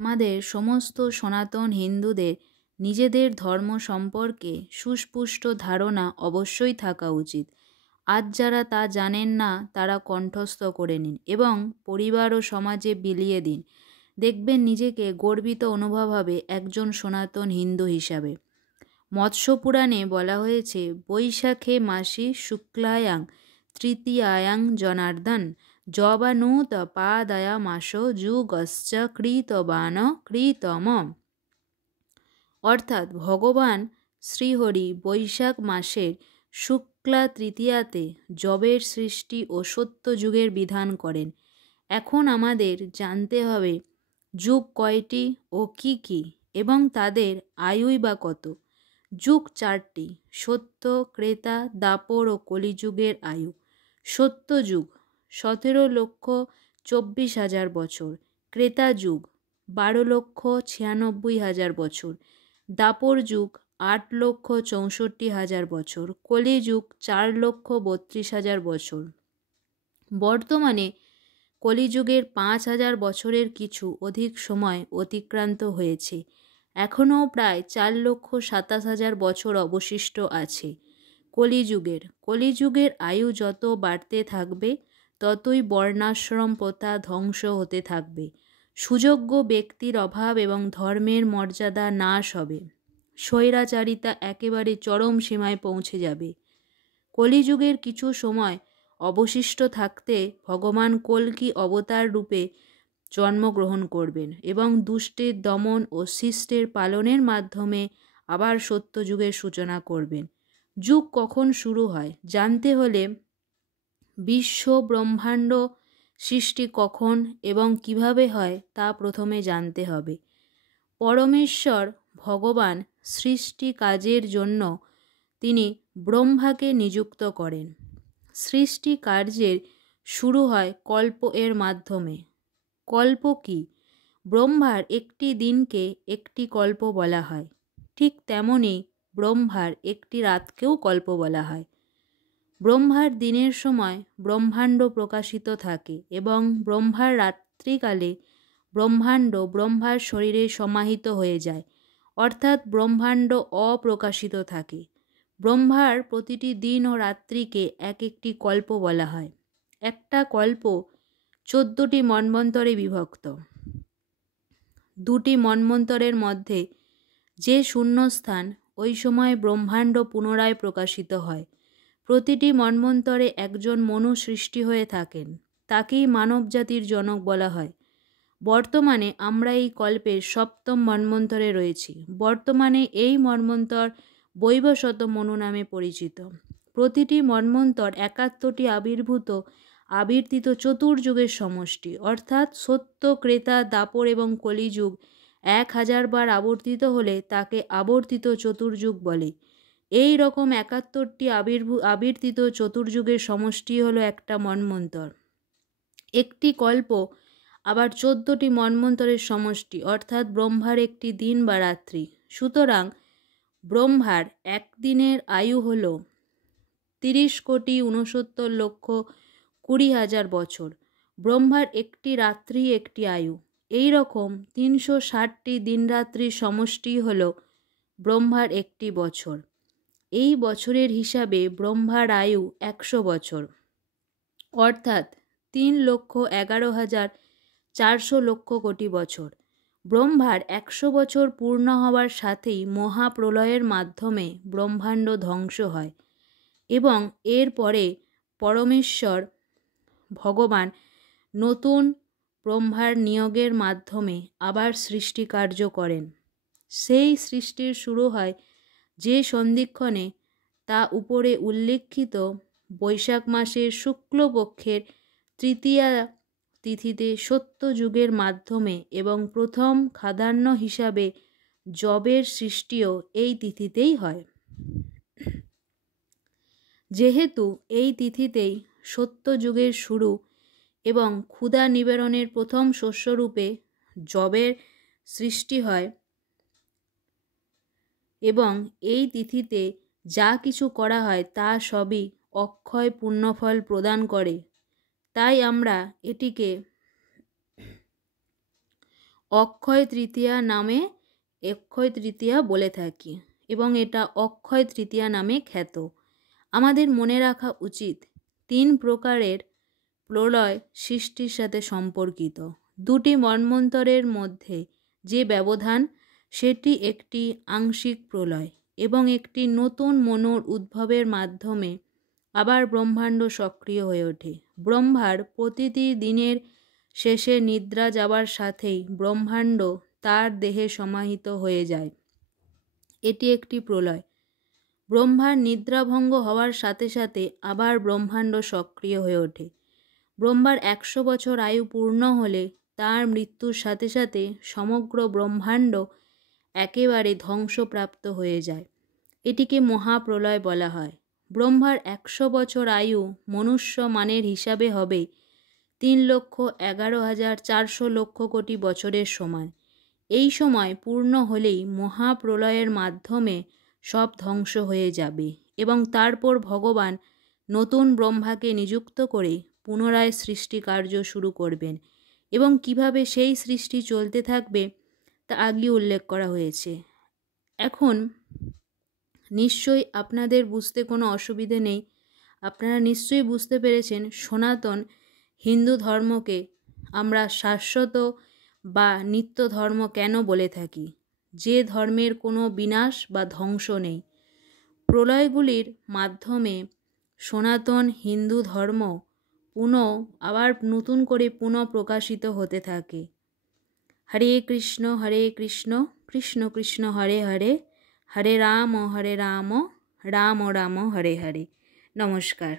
আমাদের সমস্ত সনাতন হিন্দুদের নিজেদের ধর্ম সম্পর্কে সুস্পষ্ট ধারণা অবশ্যই থাকা উচিত। আজ যারা তা জানেন না তারা কণ্ঠস্থ করে নিন এবং পরিবার ও সমাজে বিলিয়ে দিন। দেখবেন নিজেকে গর্বিত অনুভব হবে একজন সনাতন হিন্দু হিসাবে। মৎস্য পুরাণে বলা হয়েছে, বৈশাখে মাসি শুক্লায়াং তৃতীয়ায়াং জনার্দন জবানুত পাদয়া মাসো যুগশ্চ কৃতবান কৃতম। অর্থাৎ ভগবান শ্রীহরি বৈশাখ মাসের শুক্লা তৃতীয়াতে যবের সৃষ্টি ও সত্যযুগের বিধান করেন। এখন আমাদের জানতে হবে যুগ কয়টি ও কি কি এবং তাদের আয়ুই বা কত। যুগ চারটি: সত্য, ক্রেতা, দাপর ও কলিযুগের আয়ু। সত্যযুগ 17,24,000 বছর, ক্রেতা যুগ 12,96,000 বছর, দাপর যুগ 8,64,000 বছর, কলিযুগ 4,32,000 বছর। বর্তমানে কলিযুগের 5,000 বছরের কিছু অধিক সময় অতিক্রান্ত হয়েছে। এখনও প্রায় 4,27,000 বছর অবশিষ্ট আছে কলিযুগের আয়ু যত বাড়তে থাকবে ততই বর্ণাশ্রম প্রথা ধ্বংস হতে থাকবে। সুযোগ্য ব্যক্তির অভাব এবং ধর্মের মর্যাদা নাশ হবে। স্বৈরাচারিতা একেবারে চরম সীমায় পৌঁছে যাবে। কলিযুগের কিছু সময় অবশিষ্ট থাকতে ভগবান কল্কি অবতার রূপে জন্মগ্রহণ করবেন এবং দুষ্টের দমন ও শিষ্টের পালনের মাধ্যমে আবার সত্যযুগের সূচনা করবেন। যুগ কখন শুরু হয় জানতে হলে বিশ্ব ব্রহ্মাণ্ড সৃষ্টি কখন এবং কিভাবে হয় তা প্রথমে জানতে হবে। পরমেশ্বর ভগবান সৃষ্টি কাজের জন্য তিনি ব্রহ্মাকে নিযুক্ত করেন। সৃষ্টি কার্যের শুরু হয় কল্প এর মাধ্যমে। কল্প কি? ব্রহ্মার একটি দিনকে একটি কল্প বলা হয়। ঠিক তেমনি ব্রহ্মার একটি রাতকেও কল্প বলা হয়। ব্রহ্মার দিনের সময় ব্রহ্মাণ্ড প্রকাশিত থাকে এবং ব্রহ্মার রাত্রিকালে ব্রহ্মাণ্ড ব্রহ্মার শরীরে সমাহিত হয়ে যায়, অর্থাৎ ব্রহ্মাণ্ড অপ্রকাশিত থাকে। ব্রহ্মার প্রতিটি দিন ও রাত্রিকে এক একটি কল্প বলা হয়। একটা কল্প 14টি মন্বন্তরে বিভক্ত। 2টি মন্বন্তরের মধ্যে যে শূন্যস্থান, ওই সময় ব্রহ্মাণ্ড পুনরায় প্রকাশিত হয়। প্রতিটি মন্বন্তরে একজন মনু সৃষ্টি হয়ে থাকেন, তাকেই মানবজাতির জনক বলা হয়। বর্তমানে আমরা এই কল্পের 7ম মন্বন্তরে রয়েছি। বর্তমানে এই মন্বন্তর বৈবশত মনু নামে পরিচিত। প্রতিটি মন্বন্তর 71টি আবির্তিত চতুর্যুগের সমষ্টি, অর্থাৎ সত্য, ক্রেতা, দাপর এবং কলিযুগ 1000 বার আবর্তিত হলে তাকে আবর্তিত চতুর্যুগ বলে। এই রকম 71টি আবির্তিত চতুর্যুগের সমষ্টি হলো একটা মন্বন্তর। একটি কল্প আবার 14টি মন্বন্তরের সমষ্টি, অর্থাৎ ব্রহ্মার একটি দিন বা রাত্রি। সুতরাং ব্রহ্মার একদিনের আয়ু হল 30,69,20,000 বছর। ব্রহ্মার একটি রাত্রি একটি আয়ু। এই রকম 360টি দিনরাত্রির সমষ্টি হল ব্রহ্মার একটি বছর। এই বছরের হিসাবে ব্রহ্মার আয়ু 100 বছর, অর্থাৎ 3,11,400 লক্ষ কোটি বছর। ব্রহ্মার 100 বছর পূর্ণ হওয়ার সাথেই মহাপ্রলয়ের মাধ্যমে ব্রহ্মাণ্ড ধ্বংস হয় এবং এর পরে পরমেশ্বর ভগবান নতুন ব্রহ্মার নিয়োগের মাধ্যমে আবার সৃষ্টি কার্য করেন। সেই সৃষ্টির শুরু হয় যে সন্ধিক্ষণে তা উপরে উল্লেখিত বৈশাখ মাসের শুক্লপক্ষের তৃতীয়া তিথিতে সত্যযুগের মাধ্যমে এবং প্রথম খাদ্যান্ন হিসাবে যবের সৃষ্টিও এই তিথিতেই হয়। যেহেতু এই তিথিতেই সত্যযুগের শুরু এবং ক্ষুধা নিবারণের প্রথম শস্যরূপে যবের সৃষ্টি হয় এবং এই তিথিতে যা কিছু করা হয় তা সবই অক্ষয় পুণ্যফল প্রদান করে, তাই আমরা এটিকে অক্ষয় তৃতীয়া নামে অক্ষয় তৃতীয়া বলে থাকি এবং এটা অক্ষয় তৃতীয়া নামে খ্যাত। আমাদের মনে রাখা উচিত 3 প্রকারের প্রলয় সৃষ্টির সাথে সম্পর্কিত। 2টি মন্বন্তরের মধ্যে যে ব্যবধান সেটি একটি আংশিক প্রলয় এবং একটি নতুন মনুর উদ্ভবের মাধ্যমে আবার ব্রহ্মাণ্ড সক্রিয় হয়ে ওঠে। ব্রহ্মার প্রতিটি দিনের শেষে নিদ্রা যাওয়ার সাথেই ব্রহ্মাণ্ড তার দেহে সমাহিত হয়ে যায়। এটি একটি প্রলয়। ব্রহ্মার নিদ্রাভঙ্গ হওয়ার সাথে সাথে আবার ব্রহ্মাণ্ড সক্রিয় হয়ে ওঠে। ব্রহ্মার 100 বছর আয়ু পূর্ণ হলে তার মৃত্যুর সাথে সাথে সমগ্র ব্রহ্মাণ্ড একেবারে ধ্বংসপ্রাপ্ত হয়ে যায়। এটিকে মহাপ্রলয় বলা হয়। ব্রহ্মার 100 বছর আয়ু মনুষ্য মানের হিসাবে হবে 3,11,400 লক্ষ কোটি বছরের সমান। এই সময় পূর্ণ হলেই মহাপ্রলয়ের মাধ্যমে সব ধ্বংস হয়ে যাবে এবং তারপর ভগবান নতুন ব্রহ্মাকে নিযুক্ত করে পুনরায় সৃষ্টি কার্য শুরু করবেন এবং কিভাবে সেই সৃষ্টি চলতে থাকবে তা আগে উল্লেখ করা হয়েছে। এখন নিশ্চয়ই আপনাদের বুঝতে কোনো অসুবিধে নেই। আপনারা নিশ্চয়ই বুঝতে পেরেছেন সনাতন হিন্দু ধর্মকে আমরা শাশ্বত বা নিত্য ধর্ম কেন বলে থাকি, যে ধর্মের কোনো বিনাশ বা ধ্বংস নেই। প্রলয়গুলির মাধ্যমে সনাতন হিন্দু ধর্ম আবার নতুন করে প্রকাশিত হতে থাকে। হরে কৃষ্ণ কৃষ্ণ কৃষ্ণ হরে হরে, হরে রাম রাম রাম হরে হরে। নমস্কার।